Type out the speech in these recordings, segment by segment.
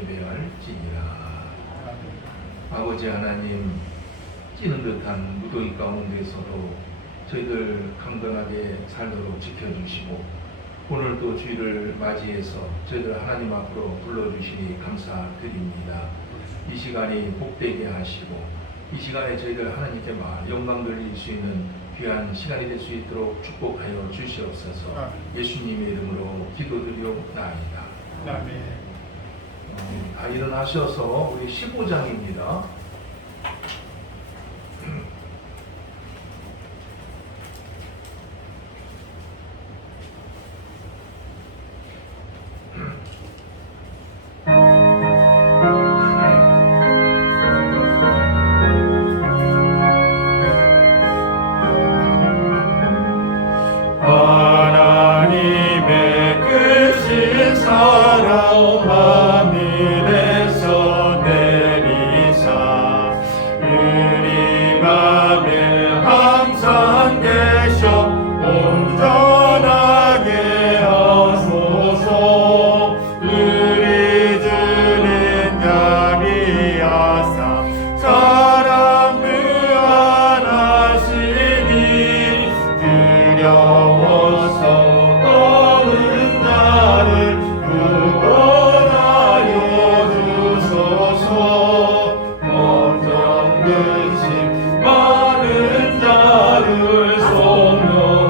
예배할지니라. 아버지 하나님, 찌는 듯한 무더위 가운데서도 저희들 강건하게 살도록 지켜주시고, 오늘 또 주일을 맞이해서 저희들 하나님 앞으로 불러주시니 감사드립니다. 이 시간이 복되게 하시고, 이 시간에 저희들 하나님께 영광 돌릴 수 있는 귀한 시간이 될 수 있도록 축복하여 주시옵소서. 예수님의 이름으로 기도드리옵나이다. 아멘. 다 일어나셔서 우리 15장입니다. 하나님의 크신 사랑 하늘에서 내리사 우리 맘에 항상 계셔 온전하게 하소서. 우리 주는 자비하사 사랑 무한하시니 두려워서 떠는 자를 구원하여 주소서. 걱정 근심 많은 자를 소명하시고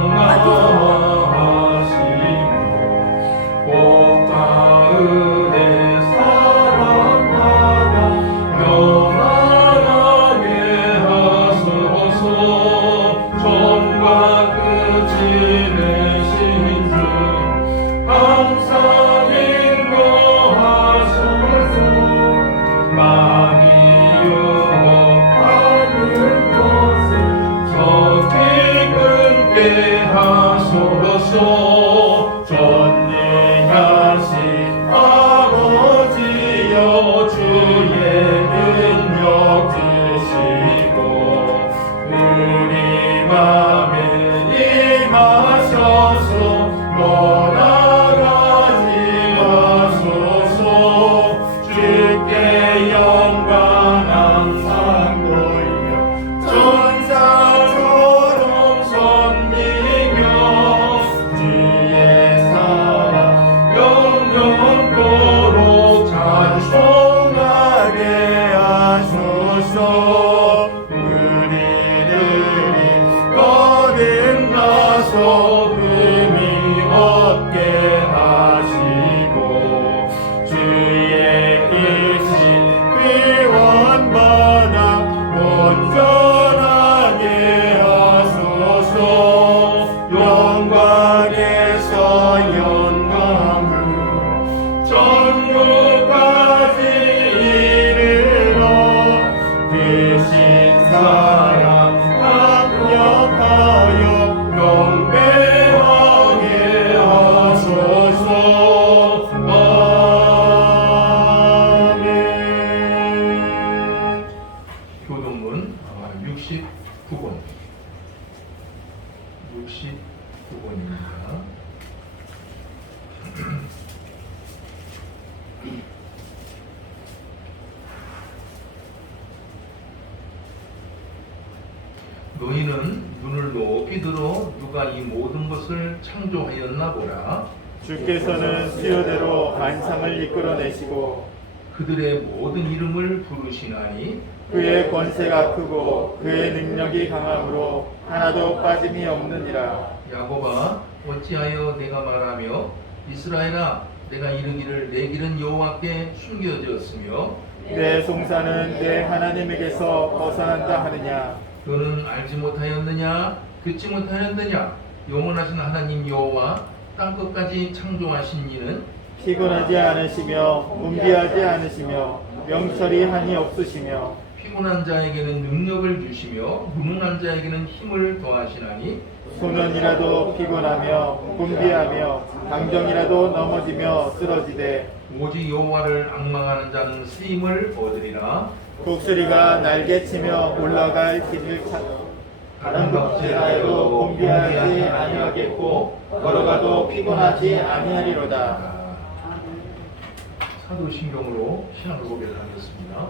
복 가운데 사랑받아 평안하게 하소서. 전과 끝이 되신 주 항상 인도하소서. 많이 유혹하는 것을 저기 끊게 하소서. 전능하신 아버지여 주의 능력 주시고 우리 맘에 임하셔서 떠나가지 마소서. 주께 영광 항상 돌려 천사처럼 섬기며 주의 사랑 영영토록 찬송하게 하소서. 우리들이 거듭나서 흠이 없게 하시고 주의 뜻이 구원받아 온전하게 하소서. 영광에서 영광으로 천국까지 이르러 크신 사랑 합력하여 경배하게 하소서. 아멘. 교동문 69권 69권입니다. 너희는 눈을 높이 들어 누가 이 모든 것을 창조하였나 보라. 주께서는 수요대로 반상을 이끌어내시고 그들의 모든 이름을 부르시나니 그의 권세가 크고 그의 능력이 강함으로 하나도 빠짐이 없느니라. 야곱아, 어찌하여 내가 말하며 이스라엘아, 내가 이르기를 내 길은 여호와께 숨겨졌으며 내 송사는 내 하나님에게서 벗어난다 하느냐. 너는 알지 못하였느냐? 듣지 못하였느냐? 영원하신 하나님 여호와 땅끝까지 창조하신 이는 피곤하지 않으시며 문비하지 않으시며 명철이 한이 없으시며 피곤한 자에게는 능력을 주시며 무능한 자에게는 힘을 더하시나니 소년이라도 피곤하며 분비하며 강정이라도 넘어지며 쓰러지되 오직 여호와를 앙망하는 자는 쓰임을 얻으리라. 독수리가 날개치며 올라갈 길을 찾고 다른 덕질하여도 분비하지 아니하겠고 걸어가도 피곤하지 아니하리로다. 사도신경으로 신앙을 고백하겠습니다.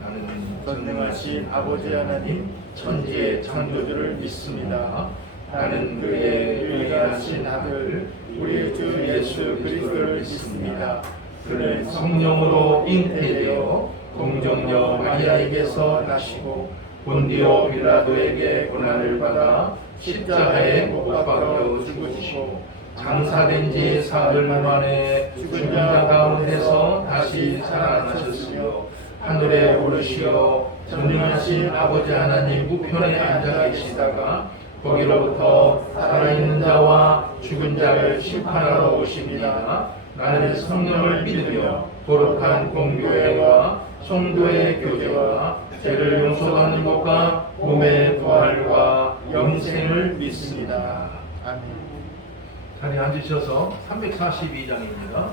나는 전능하신 아버지 하나님 천지의 창조주를 믿습니다. 나는 그의 유일하신 아들 우리 주 예수 그리스도를 믿습니다. 그는 성령으로 잉태되어 동정녀 마리아에게서 나시고 본디오 빌라도에게 고난을 받아 십자가에 못 박혀 죽으시고 장사된 지 사흘 만에 죽은 자 가운데서 다시 살아나셨으며 하늘에 오르시어 전능하신 아버지 하나님 우편에 앉아 계시다가 거기로부터 살아있는 자와 죽은 자를 심판하러 오십니다. 나는 성령을 믿으며 거룩한 공교회와 성도의 교제와 죄를 용서받는 것과 몸의 부활과 영생을 믿습니다. 아멘. 자리에 앉으셔서 342장입니다.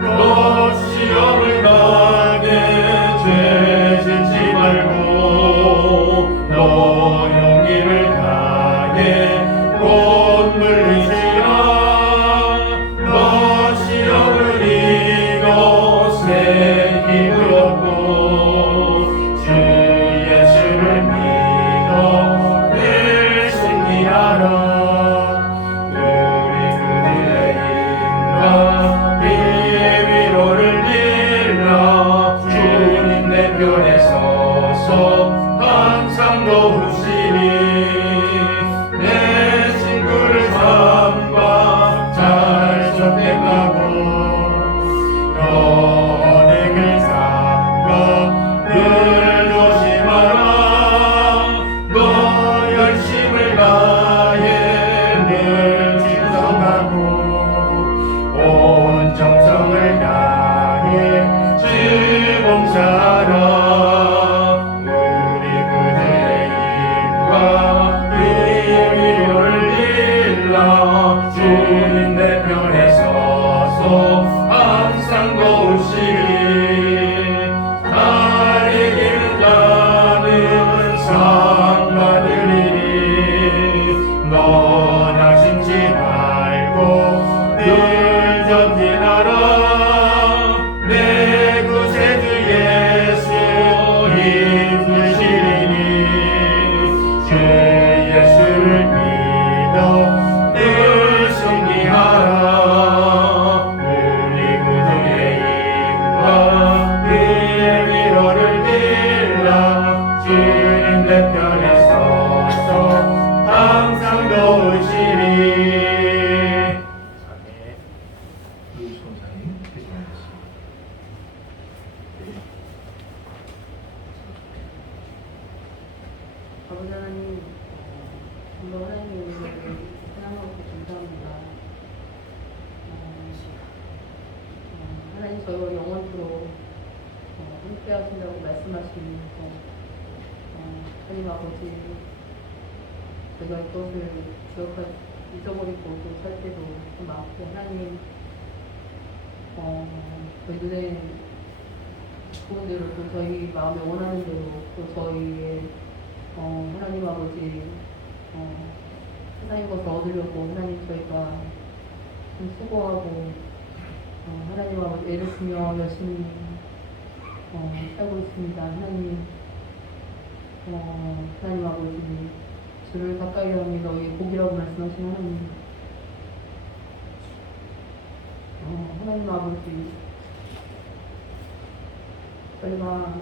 너 시험을 당해 죄 짓지 말고 너 용기를 다해 곧 물리치라. 너 시험을 이겨 새 힘을 얻고 주 예수를 믿어 늘 승리하라. 편에 서서 항상 도우시니 내 친구를 삼가 잘 선택하고 연행을 삼가 늘 조심하라. 너 열심을 다해 늘 충성하고 온 정성을 다해 주 봉사하라. 주님 내 편에 서서 항상 도우시니 날 이기는 자는 상 받으리니. 너 낙심치 말고 늘 전진하라. 내 구세주 예수 힘주시리니 주 예수를 믿어 늘 승리하라. 우리 구주의 힘과 그의 위로를 빌라. 주님 내 편에 서서 항상 도우시리. 아멘. 루 선사님 기도하겠습니다. 아버지 하나님, 정말 하나님의 사랑하고 감사합니다. 하나님 저희와 영원토록 함께 하신다고 말씀하시면서 하나님 아버지 저희가 이것을 잊어버리고 또 살 때도 좀 많고 하나님 저희 눈에 좋은 대로 또 저희 마음에 원하는 대로 또 저희의 하나님 아버지 세상의 것을 얻으려고 하나님 저희가 좀 수고하고 하나님 아버지 애를 쓰며 열심히 살고 있습니다. 하나님 하나님 아버지 주를 가까이 하니 너희의 복이라고 말씀하신 하나님 하나님 아버지 저희가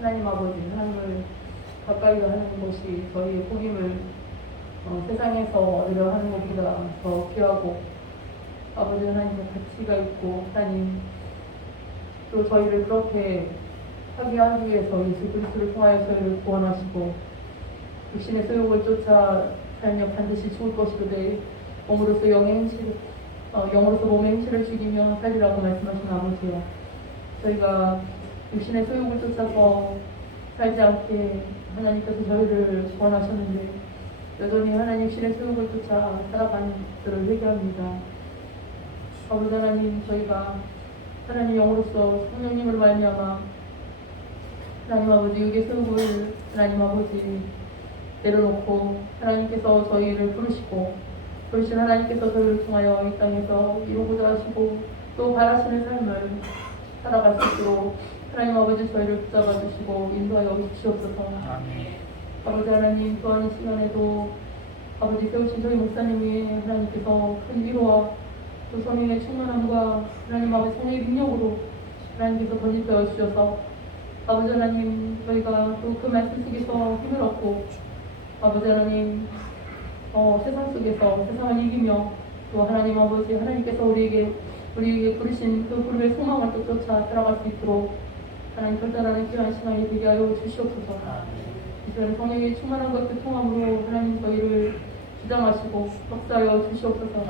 하나님 아버지 하나님을 가까이 하는 것이 저희의 복임을 세상에서 얻으려 하는 것보다 더 귀하고 아버지 하나님의 가치가 있고 하나님 또 저희를 그렇게 하게 하기 위해서 예수 그리스도를 통하여 저희를 구원하시고 육신의 소욕을 쫓아 살며 반드시 죽을 것이로되 몸으로서 영으로서 몸의 행실을 죽이며 살리라고 말씀하신 아버지여, 저희가 육신의 소욕을 쫓아서 살지 않게 하나님께서 저희를 구원하셨는데 여전히 하나님 신의 수록을 쫓아 살아가는 것들을 회개합니다. 아버지 하나님, 저희가 하나님 영으로서 성령님을 말미암아 하나님 아버지 육의 수록을 하나님 아버지 내려놓고 하나님께서 저희를 부르신 하나님께서 저희를 통하여 이 땅에서 이루고자 하시고 또 바라시는 삶을 살아갈 수 있도록 하나님 아버지 저희를 붙잡아 주시고 인도하여 주시옵소서. 아버지 하나님, 또한 이 시간에도 아버지 세우신 저희 목사님이 하나님께서 큰 위로와 또 성령의 충만함과 하나님 아버지 성령의 능력으로 하나님께서 던지되어 주셔서 아버지 하나님, 저희가 또 그 말씀 속에서 힘을 얻고 아버지 하나님, 세상 속에서 세상을 이기며 또 하나님 아버지 하나님께서 우리에게 부르신 그 부름의 소망을 또 쫓아 살아갈 수 있도록 하나님 결단하는 귀한 시간이 되게 하여 주시옵소서. 이 시간 성령의 충만한 것을 통함으로 하나님 저희를 주장하시고 역사하여 주시옵소서.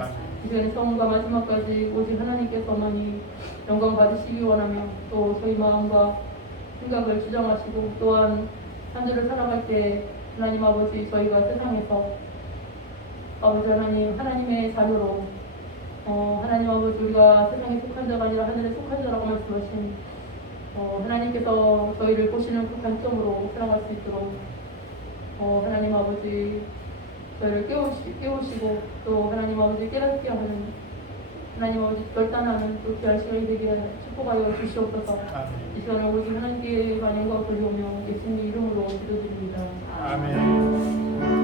이 시간 성과 마지막까지 오직 하나님께서만이 영광 받으시기 원하며 또 저희 마음과 생각을 주장하시고 또한 한 주를 살아갈 때 하나님 아버지 저희가 세상에서 아버지 하나님 하나님의 자녀로 하나님 아버지 우리가 세상에 속한 자가 아니라 하늘에 속한 자라고 말씀하신 하나님께서 저희를 보시는 그 관점으로 살아갈 수 있도록 하나님 아버지 저희를 깨우시고 또 하나님 아버지 깨닫게 하는 하나님 아버지 결단하는 또 귀한 시간이 되게 축복하여 주시옵소서. 이 시간을 오직 하나님께 영광을 돌려오며 예수님 이름으로 기도드립니다. 아멘.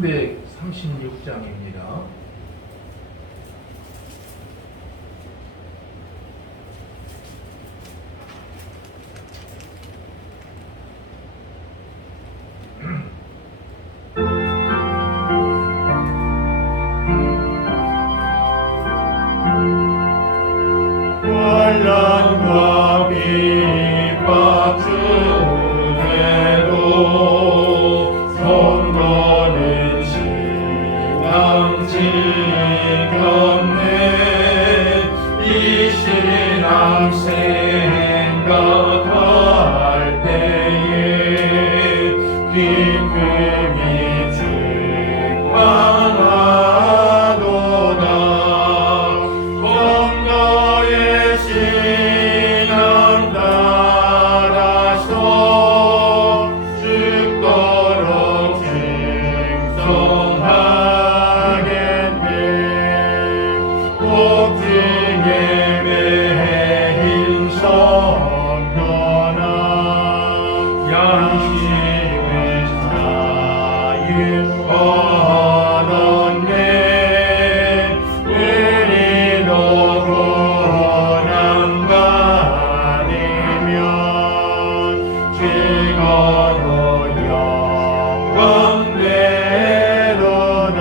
네, 336장입니다. 환난과 핍박 중에도 성도는 신앙 지켰네. 이 신앙 생각할 때에 기쁨이 충만하도다. 성도의 신앙 따라서 죽도록 충성하겠네. 복중에 매인 성도나 양심의 자유 얻었네. 우리도 고난받으면 죽어도 영광되도다.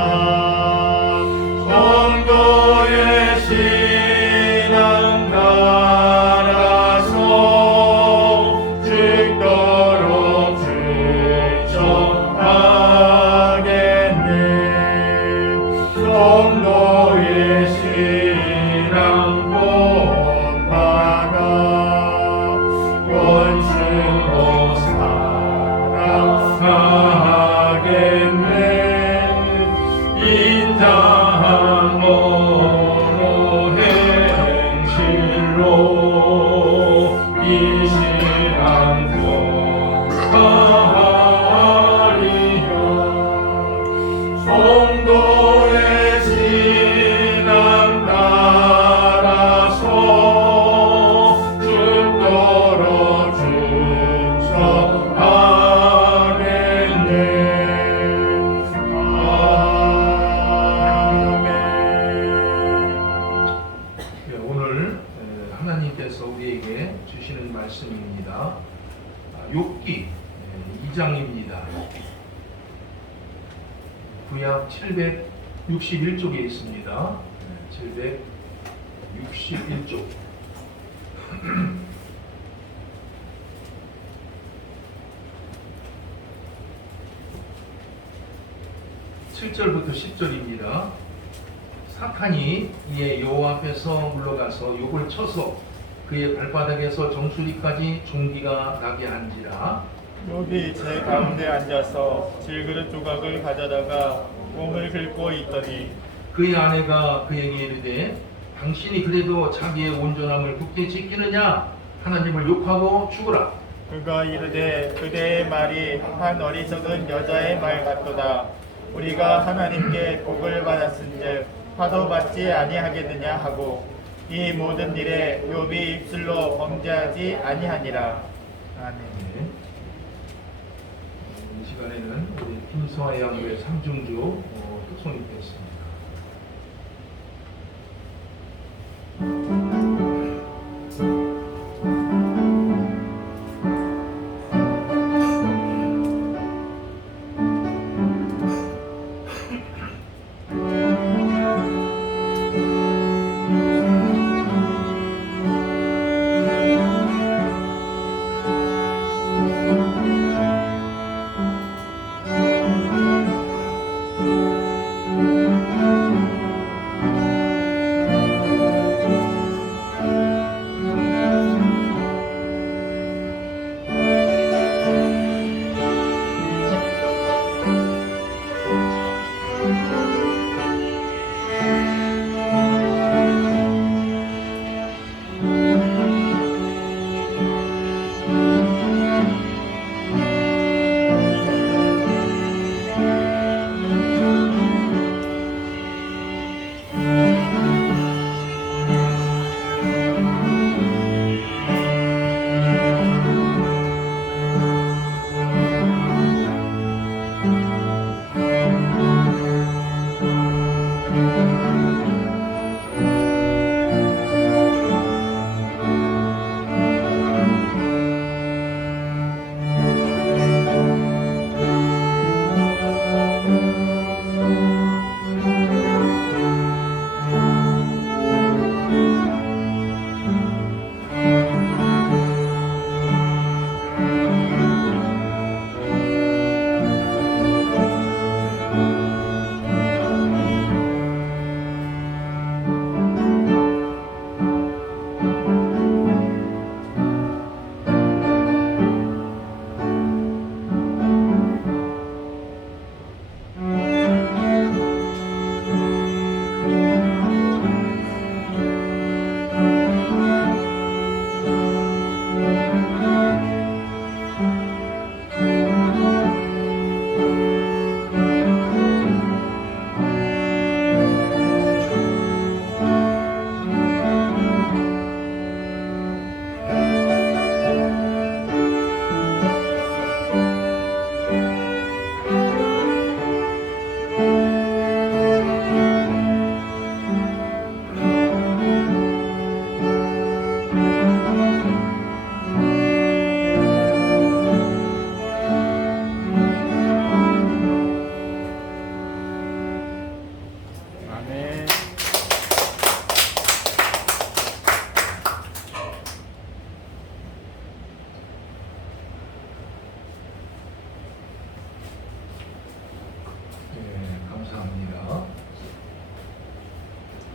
성도의 신앙 따라서 죽도록 충성하겠네. 성도의 신앙 본받아 원수로 사랑하겠네. 인자함으로 행실로 이 신앙 전하리라. 성도의 신앙 따라서 죽도록 충성하겠네. 아멘. 네, 오늘 하나님께서 우리에게 주시는 말씀입니다. 욥기 2장입니다. 구약 761쪽에 있습니다. 761쪽. 7절부터 10절입니다. 사탄이 이에 여호와 앞에서 물러가서 욕을 쳐서 그의 발바닥에서 정수리까지 종기가 나게 한지라. 욥이 제 가운데 앉아서 질그릇 조각을 가져다가 몸을 긁고 있더니 그의 아내가 그에게 이르되 당신이 그래도 자기의 온전함을 굳게 지키느냐? 하나님을 욕하고 죽으라. 그가 이르되 그대의 말이 한 어리석은 여자의 말 같도다. 우리가 하나님께 복을 받았은즉 화도 받지 아니하겠느냐 하고 이 모든 일에 욥이 입술로 범죄하지 아니하니라. 아멘. 네. 이 시간에는 우리 김서아 양의 삼중주 특송이 되었습니다.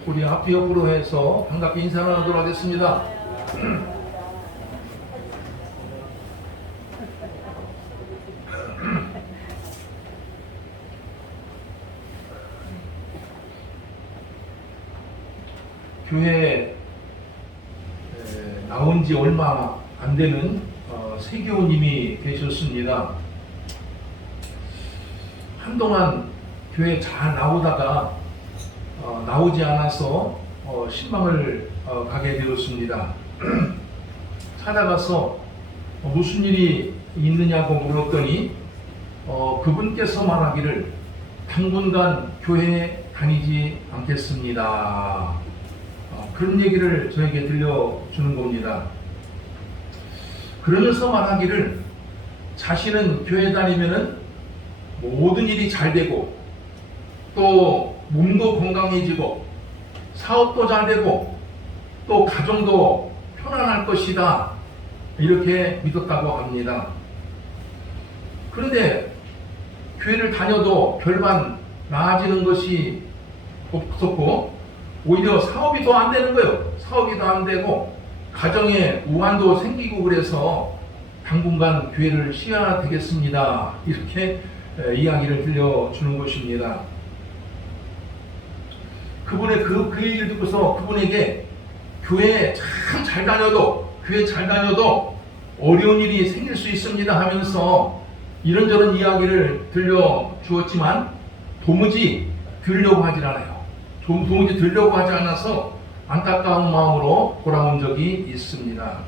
우리 앞뒤 옆으로 해서 반갑게 인사 나누도록 하겠습니다. 교회에 나온 지 얼마 안 되는 세교우님이 계셨습니다. 한동안 교회 잘 나오다가 나오지 않아서 실망을 가게 되었습니다. 찾아가서 무슨 일이 있느냐고 물었더니 그분께서 말하기를 당분간 교회에 다니지 않겠습니다. 그런 얘기를 저에게 들려주는 겁니다. 그러면서 말하기를 자신은 교회 다니면은 모든 일이 잘 되고 또 몸도 건강해지고 사업도 잘 되고 또 가정도 편안할 것이다, 이렇게 믿었다고 합니다. 그런데 교회를 다녀도 별반 나아지는 것이 없었고 오히려 사업이 더 안 되는 거예요. 사업이 더 안 되고 가정에 우환도 생기고 그래서 당분간 교회를 쉬어야 되겠습니다. 이렇게 이야기를 들려주는 것입니다. 그분의 그 얘기를 듣고서 그분에게 교회 참 잘 다녀도 어려운 일이 생길 수 있습니다 하면서 이런저런 이야기를 들려주었지만 도무지 들으려고 하질 않아요. 도무지 들으려고 하지 않아서 안타까운 마음으로 돌아온 적이 있습니다.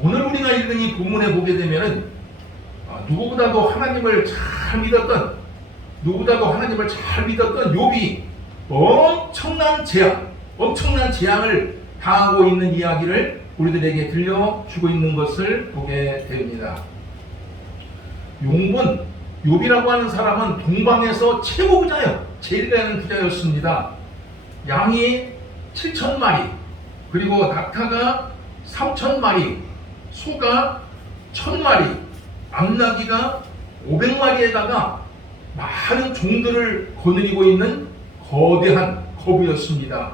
오늘 우리가 읽은 이 본문에 보게 되면은 누구보다도 하나님을 잘 믿었던 욥이 엄청난 재앙을 당하고 있는 이야기를 우리들에게 들려주고 있는 것을 보게 됩니다. 욥이라고 하는 사람은 동방에서 최고 부자예요. 제일 가는 부자였습니다. 양이 7,000마리, 그리고 낙타가 3,000마리, 소가 1,000마리, 암나귀가 500마리에다가 많은 종들을 거느리고 있는 거대한 거부였습니다.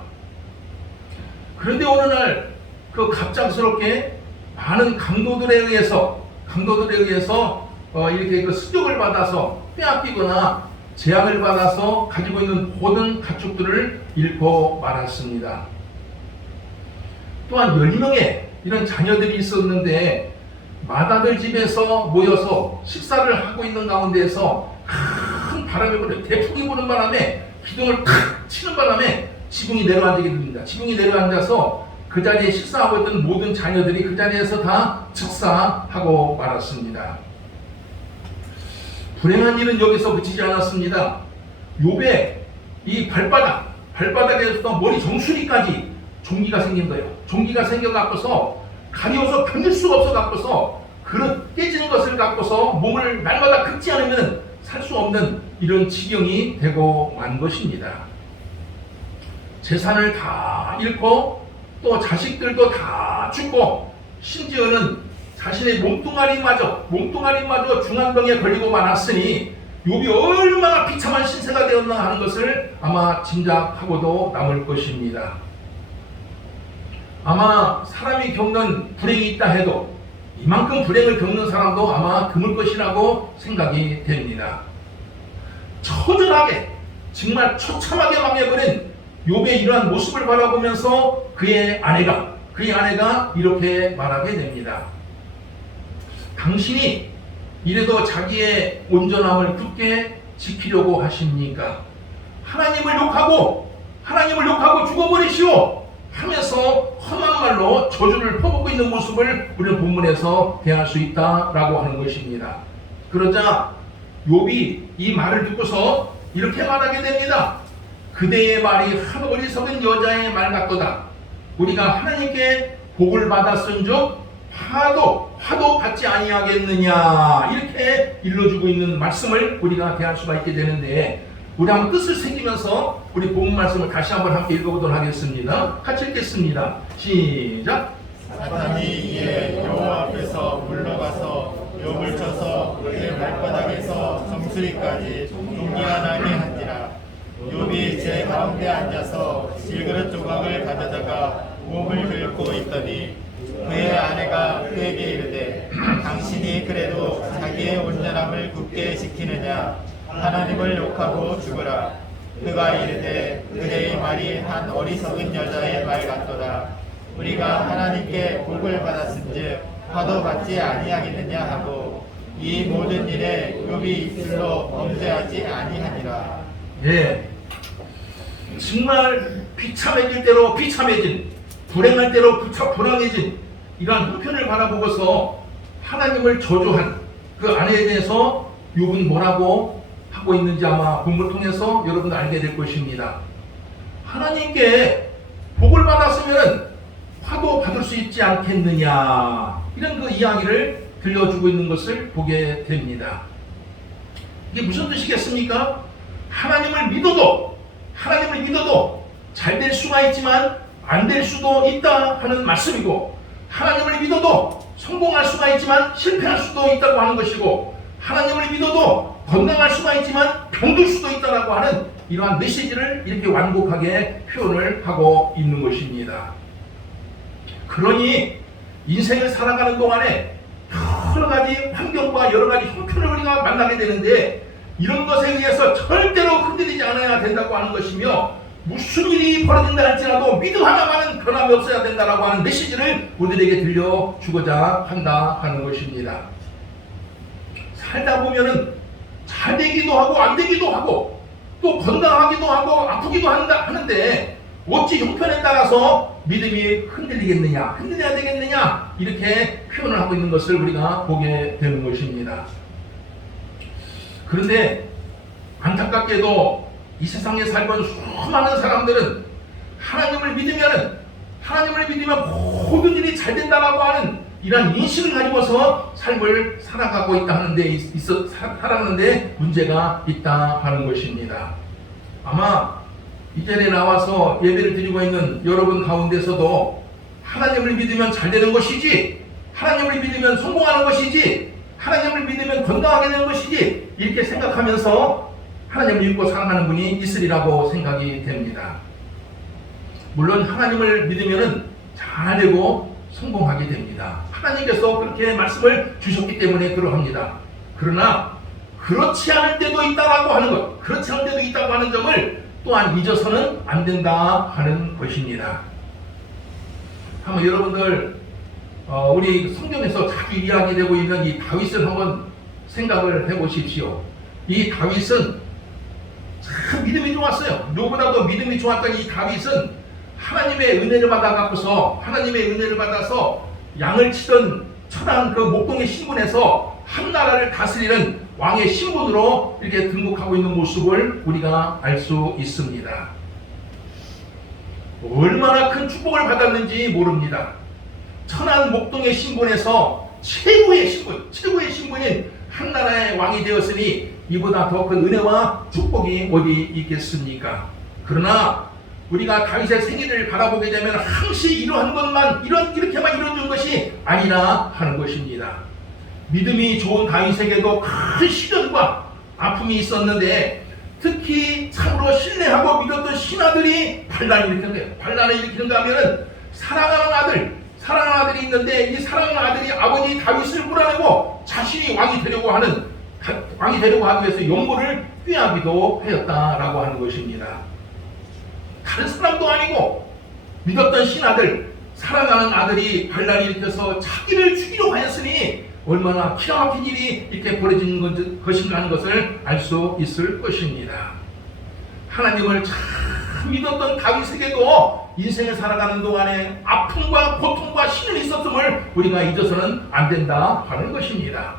그런데 어느 날 그 갑작스럽게 많은 강도들에 의해서 이렇게 그 수족을 받아서 빼앗기거나 재앙을 받아서 가지고 있는 모든 가축들을 잃고 말았습니다. 또한 10명의 이런 자녀들이 있었는데 마다들 집에서 모여서 식사를 하고 있는 가운데에서 큰 바람이 불어 대풍이 부는 바람에 기둥을 탁 치는 바람에 지붕이 내려앉게 됩니다. 지붕이 내려앉아서 그 자리에 식사하고 있던 모든 자녀들이 그 자리에서 다 즉사하고 말았습니다. 불행한 일은 여기서 그치지 않았습니다. 욥의 이 발바닥에서 머리 정수리까지 종기가 생긴 거예요. 종기가 생겨갖고서 가려워서 견딜 수가 없어갖고서 그릇 깨지는 것을 갖고서 몸을 날마다 긁지 않으면 살 수 없는 이런 지경이 되고 만 것입니다. 재산을 다 잃고 또 자식들도 다 죽고 심지어는 자신의 몸뚱아리마저 중환병에 걸리고 말았으니 욥이 얼마나 비참한 신세가 되었나 하는 것을 아마 짐작하고도 남을 것입니다. 아마 사람이 겪는 불행이 있다 해도 이만큼 불행을 겪는 사람도 아마 드물 것이라고 생각이 됩니다. 처절하게 정말 처참하게 망해버린 욥의 이러한 모습을 바라보면서 그의 아내가 이렇게 말하게 됩니다. 당신이 이래도 자기의 온전함을 굳게 지키려고 하십니까? 하나님을 욕하고 죽어버리시오 하면서 험한 말로 저주를 퍼붓고 있는 모습을 우리는 본문에서 대할 수 있다라고 하는 것입니다. 그러자 욥이 이 말을 듣고서 이렇게 말하게 됩니다. 그대의 말이 한 어리석은 여자의 말 같도다. 우리가 하나님께 복을 받았은즉 화도 받지 아니하겠느냐, 이렇게 일러주고 있는 말씀을 우리가 대할 수가 있게 되는데, 우리 한번 뜻을 새기면서 우리 본문 말씀을 다시 한번 함께 읽어보도록 하겠습니다. 같이 읽겠습니다. 시작. 사탄이 이에 여호와 앞에서 물러가서 욥을 쳐서 그의 발바닥에서 정수리까지 종기가 나게 한지라. 욥이 제 가운데 앉아서 질그릇 조각을 가져다가 몸을 긁고 있더니 그의 아내가 그에게 이르되 당신이 그래도 자기의 온전함을 굳게 지키느냐, 하나님을 욕하고 죽으라. 그가 이르되 그대의 말이 한 어리석은 여자의 말 같도다. 우리가 하나님께 복을 받았은즉 화도 받지 아니하겠느냐 하고 이 모든 일에 욥이 입술로 범죄하지 아니하니라. 네, 정말 비참해질 대로 비참해진, 불행할 대로 불행해진 이러한 형편을 바라보고서 하나님을 저주한 그 아내에 대해서 욥은 뭐라고 하고 있는지 아마 본문을 통해서 여러분도 알게 될 것입니다. 하나님께 복을 받았으면 화도 받을 수 있지 않겠느냐, 이런 그 이야기를 들려주고 있는 것을 보게 됩니다. 이게 무슨 뜻이겠습니까? 하나님을 믿어도 잘 될 수가 있지만 안 될 수도 있다 하는 말씀이고, 하나님을 믿어도 성공할 수가 있지만 실패할 수도 있다고 하는 것이고, 하나님을 믿어도 건강할 수가 있지만 병들 수도 있다라고 하는 이러한 메시지를 이렇게 완곡하게 표현을 하고 있는 것입니다. 그러니 인생을 살아가는 동안에 여러 가지 환경과 여러 가지 형편을 우리가 만나게 되는데 이런 것에 의해서 절대로 흔들리지 않아야 된다고 하는 것이며 무슨 일이 벌어진다 할지라도 믿음 하나만은 변함이 없어야 된다라고 하는 메시지를 우리에게 들려주고자 한다 하는 것입니다. 살다 보면은 잘 되기도 하고 안 되기도 하고 또 건강하기도 하고 아프기도 하는데 어찌 형편에 따라서 믿음이 흔들려야 되겠느냐 이렇게 표현을 하고 있는 것을 우리가 보게 되는 것입니다. 그런데 안타깝게도 이 세상에 살고 있는 수많은 사람들은 하나님을 믿으면 모든 일이 잘 된다라고 하는 이런 인식을 가지고서 삶을 살아가고 있다 하는데 살아가는데 문제가 있다 하는 것입니다. 아마 이 자리에 나와서 예배를 드리고 있는 여러분 가운데서도 하나님을 믿으면 잘 되는 것이지, 하나님을 믿으면 성공하는 것이지, 하나님을 믿으면 건강하게 되는 것이지 이렇게 생각하면서 하나님을 믿고 살아가는 분이 있으리라고 생각이 됩니다. 물론 하나님을 믿으면 잘 되고 성공하게 됩니다. 하나님께서 그렇게 말씀을 주셨기 때문에 그러합니다. 그러나 그렇지 않을 때도 있다라고 하는 것, 그렇지 않을 때도 있다고 하는 점을 또한 잊어서는 안 된다 하는 것입니다. 한번 여러분들 우리 성경에서 자주 이야기되고 있는 이 다윗을 한번 생각을 해보십시오. 이 다윗은 참 믿음이 좋았어요. 누구보다도 믿음이 좋았던 이 다윗은 하나님의 은혜를 받아서 양을 치던 천한 그 목동의 신분에서 한 나라를 다스리는 왕의 신분으로 이렇게 등극하고 있는 모습을 우리가 알 수 있습니다. 얼마나 큰 축복을 받았는지 모릅니다. 천한 목동의 신분에서 최고의 신분인 한 나라의 왕이 되었으니 이보다 더 큰 은혜와 축복이 어디 있겠습니까? 그러나 우리가 다윗의 생애를 바라보게 되면 항시 이러한 것만 이렇게만 이루어진 것이 아니라 하는 것입니다. 믿음이 좋은 다윗에게도 큰 시련과 아픔이 있었는데 특히 참으로 신뢰하고 믿었던 신하들이 반란을 일으키는 거예요. 반란을 일으키는가 하면은 사랑하는 아들이 있는데 이 사랑하는 아들이 아버지 다윗을 몰아내고 자신이 왕이 되려고 하기 위해서 용모를 꾀하기도 하였다라고 하는 것입니다. 다른 사람도 아니고 믿었던 신하들, 사랑하는 아들이 반란을 일으켜서 자기를 죽이려고 하였으니 얼마나 기가 막힌 일이 이렇게 벌어지는 것인가 하는 것을 알 수 있을 것입니다. 하나님을 참 믿었던 다윗에게도 인생을 살아가는 동안에 아픔과 고통과 신이 있었음을 우리가 잊어서는 안 된다 하는 것입니다.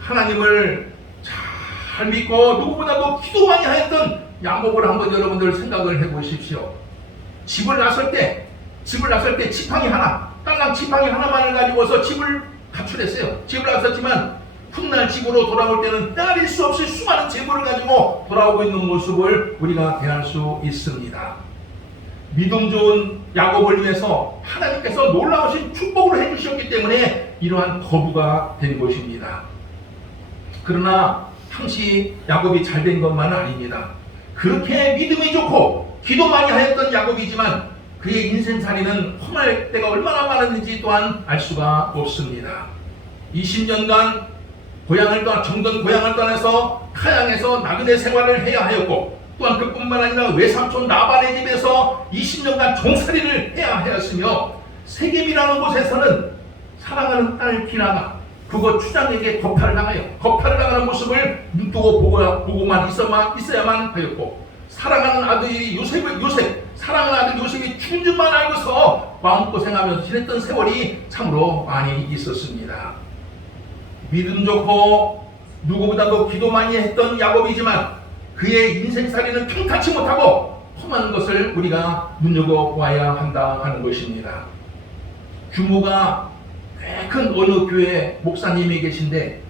하나님을 잘 믿고 누구보다도 기도 많이 하였던 야곱을 한번 여러분들 생각을 해보십시오. 집을 나설 때 지팡이 하나, 땅랑 지팡이 하나만을 가지고서 집을 가출했어요. 집을 나섰지만 훗날 집으로 돌아올 때는 헤아릴 수 없이 수많은 재물을 가지고 돌아오고 있는 모습을 우리가 대할 수 있습니다. 믿음 좋은 야곱을 위해서 하나님께서 놀라우신 축복을 해주셨기 때문에 이러한 거부가 된 것입니다. 그러나 항시 야곱이 잘된 것만은 아닙니다. 그렇게 믿음이 좋고 기도 많이 하였던 야곱이지만 그의 인생살이는 험할 때가 얼마나 많았는지 또한 알 수가 없습니다. 20년간 정든 고향을 떠나서 타향에서 나그네 생활을 해야 하였고 또한 그뿐만 아니라 외삼촌 나발의 집에서 20년간 종살이를 해야 하였으며 세겜이라는 곳에서는 사랑하는 딸 디나가 그거 추장에게 거파를 당하는 모습을 눈뜨고 보고만 있어야만 하였고 사랑하는 아들이 사랑하는 아들 요셉이 죽은 줄만 알고서 마음고생하면서 지냈던 세월이 참으로 많이 있었습니다. 믿음 좋고 누구보다도 기도 많이 했던 야곱이지만 그의 인생살이는 평탄치 못하고 험한 것을 우리가 눈여겨봐야 한다 하는 것입니다. 규모가 꽤 큰 어느 교회 목사님이 계신데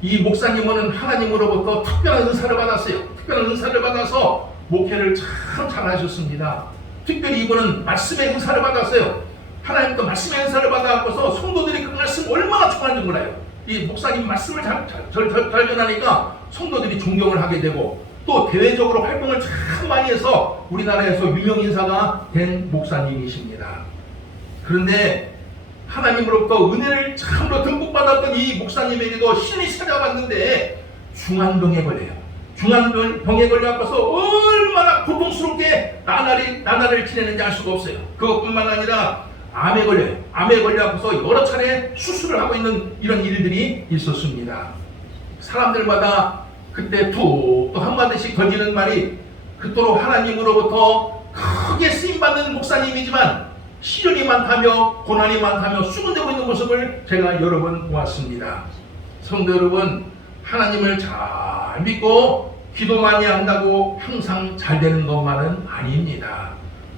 이 목사님은 하나님으로부터 특별한 은사를 받았어요. 특별한 은사를 받아서 목회를 참 잘하셨습니다. 특별히 이분은 말씀의 은사를 받았어요. 하나님도 말씀의 은사를 받아서 성도들이 그 말씀 얼마나 좋아하는지 몰라요. 이 목사님 말씀을 잘 전하니까 성도들이 존경을 하게 되고 또 대외적으로 활동을 참 많이 해서 우리나라에서 유명 인사가 된 목사님이십니다. 그런데 하나님으로부터 은혜를 참으로 듬뿍 받았던 이 목사님에게도 신이 찾아왔는데 중환병에 걸려요. 중환병에 걸려서 얼마나 고통스럽게 나날을 지내는지 알 수가 없어요. 그것뿐만 아니라 암에 걸려요. 암에 걸려서 여러 차례 수술을 하고 있는 이런 일들이 있었습니다. 사람들마다 그때 툭 또 한마디씩 던지는 말이 그토록 하나님으로부터 크게 쓰임받는 목사님이지만 시련이 많다며 고난이 많다며 수군되고 있는 모습을 제가 여러 번 보았습니다. 성도 여러분, 하나님을 잘 믿고 기도 많이 한다고 항상 잘 되는 것만은 아닙니다.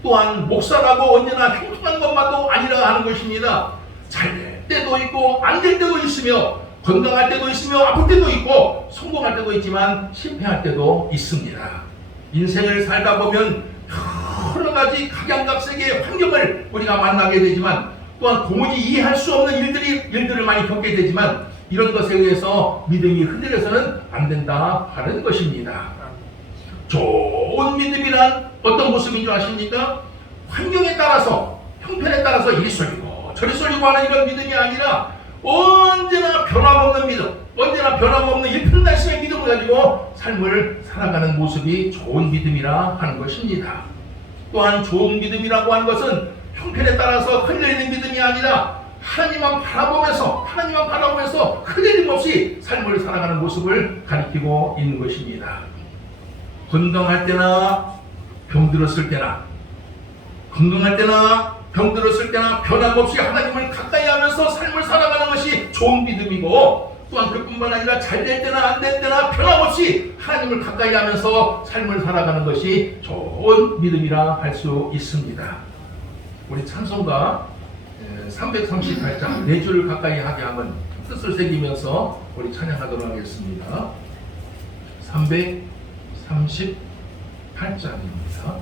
또한 목사라고 언제나 형통한 것만도 아니라 하는 것입니다. 잘 될 때도 있고 안 될 때도 있으며 건강할 때도 있으며 아플 때도 있고 성공할 때도 있지만 실패할 때도 있습니다. 인생을 살다 보면 여러 가지 각양각색의 환경을 우리가 만나게 되지만 또한 도무지 이해할 수 없는 일들을 많이 겪게 되지만 이런 것에 의해서 믿음이 흔들려서는 안 된다 하는 것입니다. 좋은 믿음이란 어떤 모습인 줄 아십니까? 환경에 따라서 형편에 따라서 이리 쏠리고 저리 쏠리고 하는 이런 믿음이 아니라 언제나 변함없는 믿음, 언제나 변함없는 일편단심의 믿음을 가지고 삶을 살아가는 모습이 좋은 믿음이라 하는 것입니다. 또한 좋은 믿음이라고 하는 것은 형편에 따라서 흔들리는 믿음이 아니라 하나님만 바라보면서 흔들림 없이 삶을 살아가는 모습을 가리키고 있는 것입니다. 건강할 때나 병들었을 때나 변함없이 하나님을 가까이 하면서 삶을 살아가는 것이 좋은 믿음이고 또한 그뿐만 아니라 잘 될 때나 안 될 때나 변함없이 하나님을 가까이 하면서 삶을 살아가는 것이 좋은 믿음이라 할 수 있습니다. 우리 찬송가 338장 4줄을 가까이 하게 하면 뜻을 새기면서 우리 찬양하도록 하겠습니다. 338장입니다.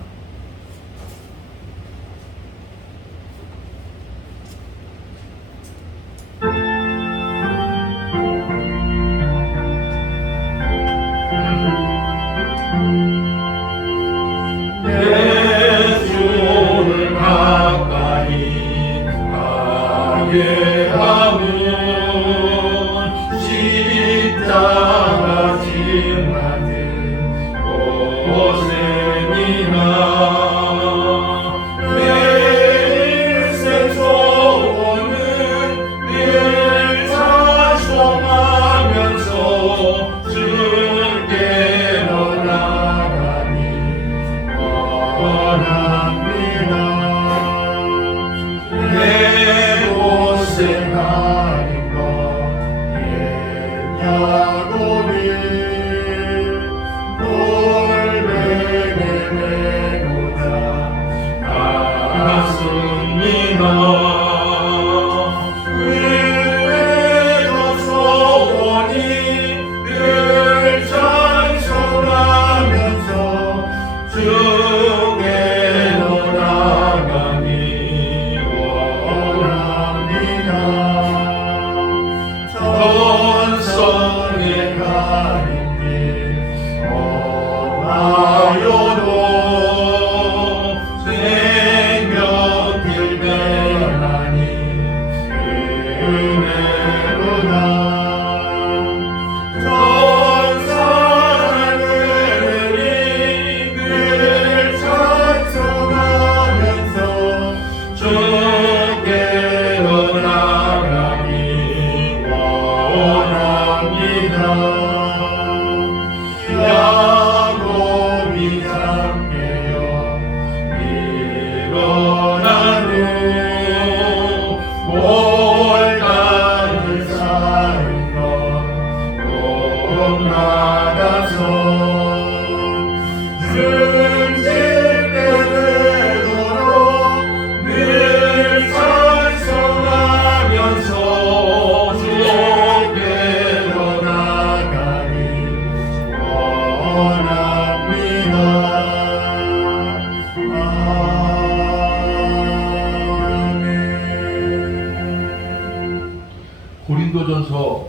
고린도전서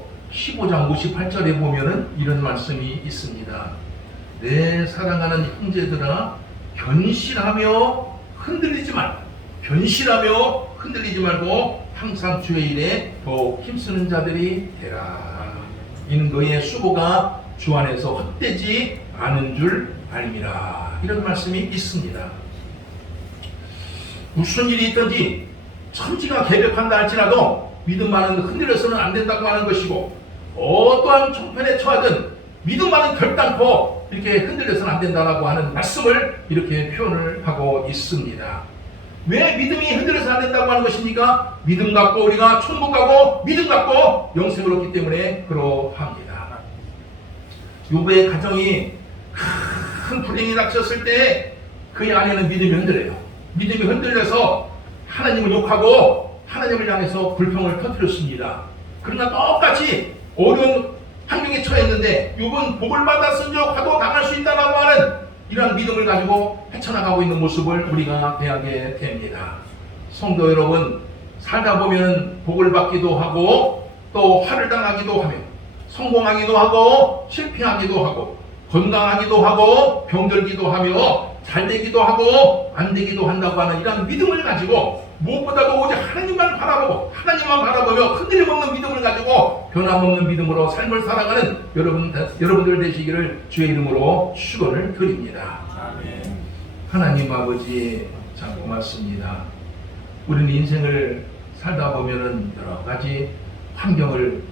보면 이런 말씀이 있습니다. 내 사랑하는 형제들아, 변실하며 흔들리지 말고 항상 주의 일에 더욱 힘쓰는 자들이 되라. 이는 너희의 수고가 주 안에서 헛되지 않은 줄 알미라. 이런 말씀이 있습니다. 무슨 일이 있든지 천지가 개벽한다 할지라도 믿음만은 흔들려서는 안 된다고 하는 것이고, 어떠한 총편에 처하든 믿음만은 결단코 이렇게 흔들려서는 안 된다라고 하는 말씀을 이렇게 표현을 하고 있습니다. 왜 믿음이 흔들려서 안 된다고 하는 것입니까? 믿음 갖고 우리가 천국 가고 믿음 갖고 영생을 얻기 때문에 그러합니다. 욥의 가정이 큰 불행이 닥쳤을 때 그의 안에는 믿음이 흔들려요. 믿음이 흔들려서 하나님을 욕하고 하나님을 향해서 불평을 터뜨렸습니다. 그러나 똑같이 어려운 환경에 처했는데 욥은 복을 받았은 적 화도 당할 수 있다라고 하는 이러한 믿음을 가지고 헤쳐나가고 있는 모습을 우리가 배하게 됩니다. 성도 여러분, 살다 보면 복을 받기도 하고 또 화를 당하기도 하며 성공하기도 하고 실패하기도 하고 건강하기도 하고 병들기도 하며 잘되기도 하고 안되기도 한다고 하는 이러한 믿음을 가지고 무엇보다도 오직 하나님만 바라보며 흔들림 없는 믿음을 가지고 변함없는 믿음으로 삶을 살아가는 여러분들 되시기를 주의 이름으로 축원을 드립니다. 아멘. 하나님 아버지 참 고맙습니다. 우리는 인생을 살다 보면은 여러 가지 환경을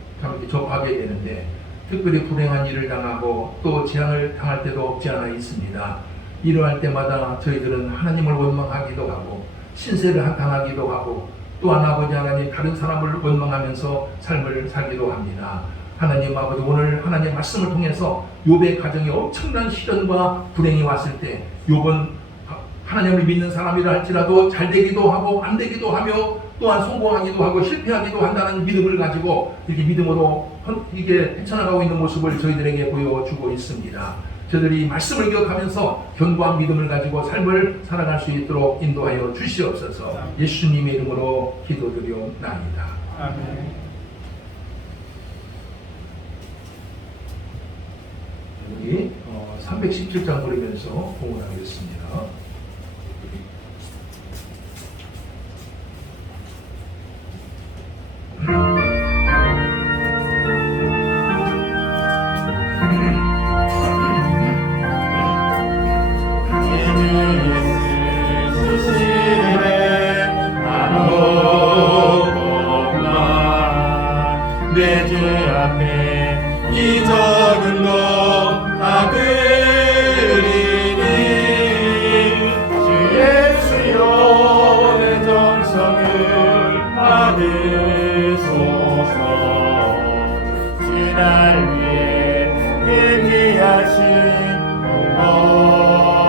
접하게 되는데 특별히 불행한 일을 당하고 또 재앙을 당할 때도 없지 않아 있습니다. 이러할 때마다 저희들은 하나님을 원망하기도 하고 신세를 당하기도 하고 또한 아버지 하나님 다른 사람을 원망하면서 삶을 살기도 합니다. 하나님 아버지, 오늘 하나님의 말씀을 통해서 욥의 가정에 엄청난 시련과 불행이 왔을 때 욥은 하나님을 믿는 사람이라 할지라도 잘되기도 하고 안되기도 하며 또한 성공하기도 하고 실패하기도 한다는 믿음을 가지고 이렇게 믿음으로 이게 헤쳐나가고 있는 모습을 저희들에게 보여주고 있습니다. 저희들이 말씀을 기억하면서 견고한 믿음을 가지고 삶을 살아갈 수 있도록 인도하여 주시옵소서. 예수님의 이름으로 기도드리옵나이다. 아멘. 우리 317장 부르면서 봉헌하겠습니다. 내 주 앞에 이 적은 것다 드리니 주 예수여 내 정성을 받으소서. 주날 위해 예비하신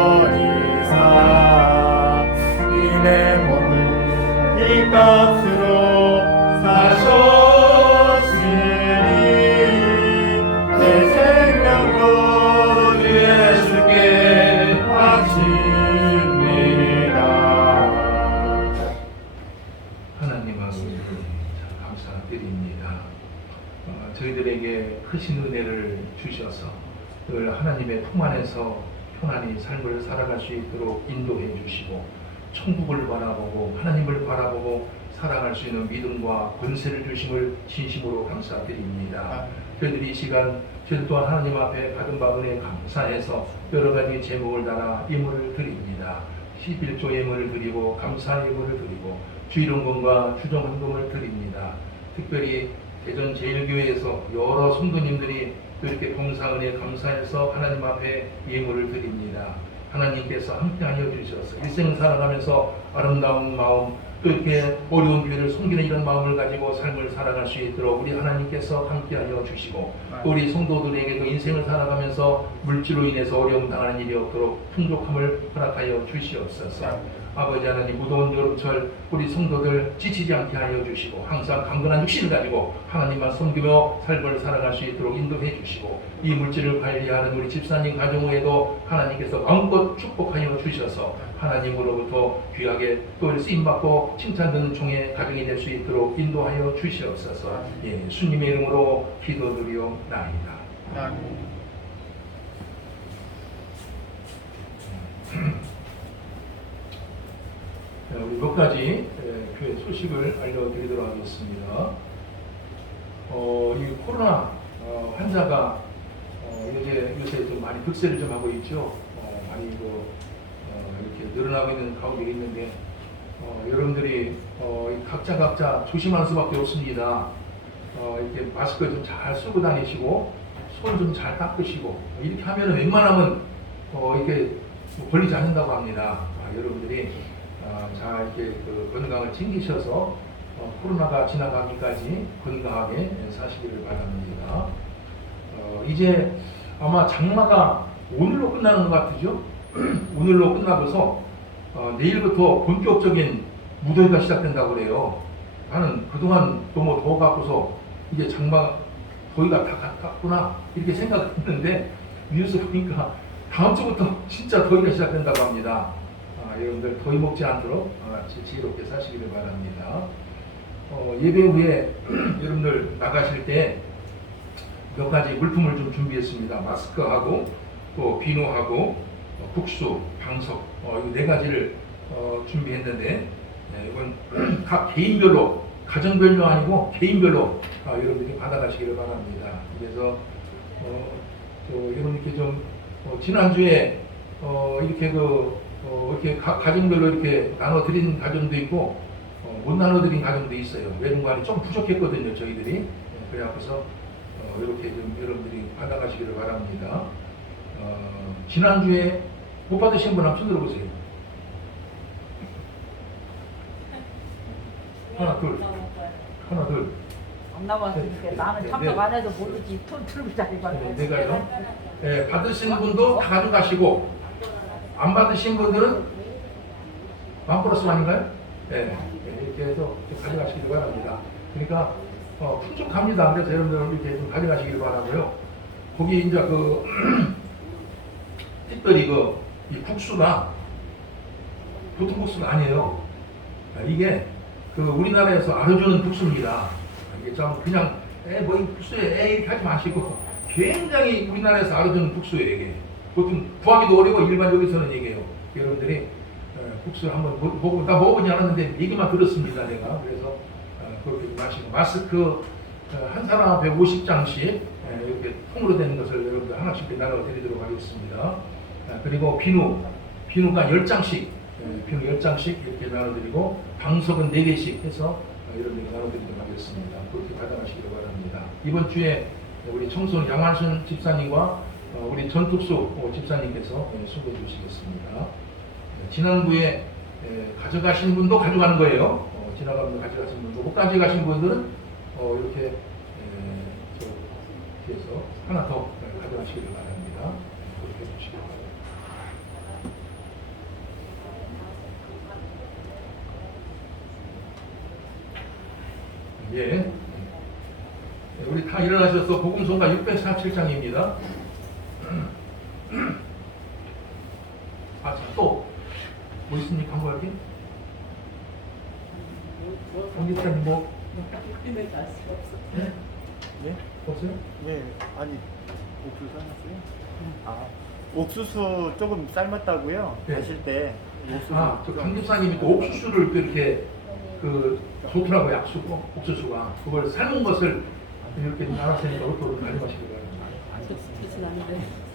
어리사 이내 몸을 빚값으로 사셨으니 내 생명도 주 예수께 바칩니다. 하나님 아버지 감사드립니다. 저희들에게 크신 은혜를 주셔서 늘 하나님의 품 안에서 편안히 삶을 살아갈 수 있도록 인도해 주시고 천국을 바라보고 하나님을 바라보고 살아갈 수 있는 믿음과 권세를 주심을 진심으로 감사드립니다. 저희들이 이 시간 저희 또한 하나님 앞에 받은 바 은혜 감사해서 여러 가지 제목을 달아 예물을 드립니다. 11조 예물을 드리고 감사 예물을 드리고 주일원금과 주정헌금을 드립니다. 특별히 대전 제일교회에서 여러 성도님들이 또 이렇게 봉사 은혜 감사해서 하나님 앞에 예물을 드립니다. 하나님께서 함께하여 주셔서 일생을 살아가면서 아름다운 마음 또 이렇게 어려운 교회를 섬기는 이런 마음을 가지고 삶을 살아갈 수 있도록 우리 하나님께서 함께하여 주시고 또 우리 성도들에게도 인생을 살아가면서 물질로 인해서 어려움 당하는 일이 없도록 풍족함을 허락하여 주시옵소서. 아버지 하나님, 무더운 여름철 우리 성도들 지치지 않게 하여 주시고 항상 강건한 육신을 가지고 하나님만 섬기며 삶을 살아갈 수 있도록 인도해 주시고 이 물질을 관리하는 우리 집사님 가정에도 하나님께서 마음껏 축복하여 주셔서 하나님으로부터 귀하게 또 쓰임받고 칭찬받는 종의 가정이 될 수 있도록 인도하여 주시옵소서. 예수님의 이름으로 기도드리옵나이다. 아멘. 우리 몇 가지 교회 소식을 알려드리도록 하겠습니다. 이 코로나 환자가 요새 좀 많이 득세를 좀 하고 있죠. 많이 이렇게 늘어나고 있는 가운데 있는데 여러분들이 각자 조심할 수밖에 없습니다. 이렇게 마스크 좀 잘 쓰고 다니시고 손 좀 잘 닦으시고 이렇게 하면 웬만하면 이렇게 걸리지 않는다고 합니다. 여러분들이 잘 이렇게 그 건강을 챙기셔서 코로나가 지나가기까지 건강하게 사시기를 바랍니다. 이제 아마 장마가 오늘로 끝나는 것 같으죠? 오늘로 끝나고서 내일부터 본격적인 무더위가 시작된다고 그래요. 나는 그동안 너무 더워갖고서 이제 장마 더위가 다 갔구나 이렇게 생각했는데 뉴스 보니까 다음 주부터 진짜 더위가 시작된다고 합니다. 여러분들 더위 먹지 않도록 지혜롭게 사시기를 바랍니다. 예배 후에 여러분들 나가실 때 몇 가지 물품을 좀 준비했습니다. 마스크하고 또 비누하고 국수, 방석 이 네 가지를 준비했는데 이건 각 개인별로 가정별로 아니고 개인별로 여러분들이 받아가시기를 바랍니다. 그래서 여러분께 좀 지난주에 이렇게 이렇게 가정별로 이렇게 나눠드린 가정도 있고 못 나눠드린 가정도 있어요. 외동관이 좀 부족했거든요, 저희들이. 그래서 이렇게 좀 여러분들이 받아가시기를 바랍니다. 지난주에 못 받으신 분 한번 손 들어보세요. 하나, 둘. 하나, 둘. 안 나왔으니까 나는 참석 안 해도 모르지. 돈 들고 다니고. 네 가지요. 네, 받으신 분도 다 가져가시고 안 받으신 분들은 만 플러스 아닌가요? 네, 이렇게 해서 가져가시기를 바랍니다. 그러니까 풍족합니다. 그래서 여러분들 이렇게 좀 가져가시기를 바라고요. 거기 이제 특별히 이 국수가 보통 국수가 아니에요. 이게 우리나라에서 알아주는 국수입니다. 이게 좀 그냥 뭐 이 국수에 이렇게 하지 마시고 굉장히 우리나라에서 알아주는 국수예요. 이게 보통 구하기도 어려워. 일반 여기서는 얘기해요. 여러분들이 국수를 한번 보고 나 먹어보지 않았는데 얘기만 들었습니다. 내가 그래서 그렇게 마시고 마스크 한 사람 앞에 50장씩 이렇게 통으로 되는 것을 여러분들 하나씩 나눠 드리도록 하겠습니다. 그리고 비누가 10장씩 비누 10장씩 이렇게 나눠드리고 방석은 4개씩 해서 여러분들이 나눠드리도록 하겠습니다. 그렇게 받아가시기 바랍니다. 이번 주에 우리 청소년 양환순 집사님과 우리 전tuk수 집사님께서 수고해 주시겠습니다. 지난주에 가져가신 분도 가져가는 거예요. 지나가면서 가져가신 분도 못 가져가신 분들은 이렇게 해서 하나 더 가져가시기를 바랍니다. 그렇게 해주시기 바랍니다. 예. 우리 다 일어나셔서 복음성가 647장입니다. 또 뭐 있습니까? 한 거 여기? 성기사님 뭐? 네? 예? 없어요? 예. 아니 옥수수 삶았어요? 아 옥수수 조금 삶았다고요? 네. 가실 때 옥수수. 저 강집사님이 또 옥수수를 또 이렇게 좋더라고요. 약수고 옥수수가 그걸 삶은 것을 이렇게 나눴으니까 그것도 가져가시기 바랍니다. 좋진 않은데.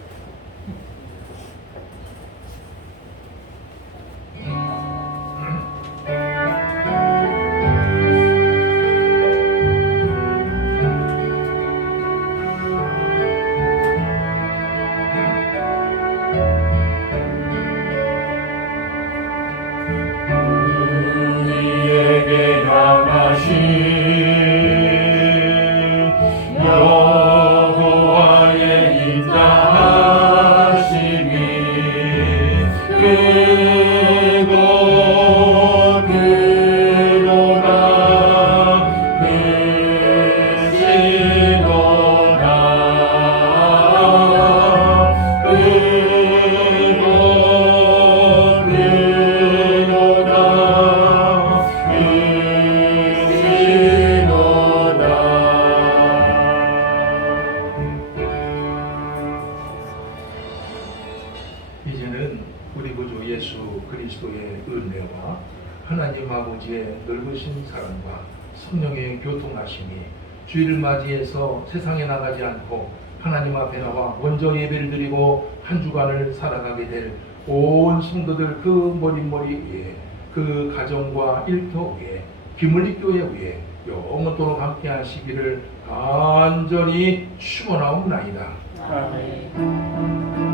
우리에게 향하신 여호와의 인자하심이 크고 크도다 크시도다 크고 크도다 이제는 우리 구주 예수 그리스도의 은혜와 하나님 아버지의 넓으신 사랑과 성령의 교통하심이 주일을 맞이해서 세상에 나가지 않고 하나님 앞에 나와 먼저 예배를 드리고 한 주간을 살아가게 될 온 성도들 그 머릿머리 위에 그 가정과 일터 위에 비물리교회 위에 영원토록 함께 하시기를 간절히 축원하옵나이다. 아멘.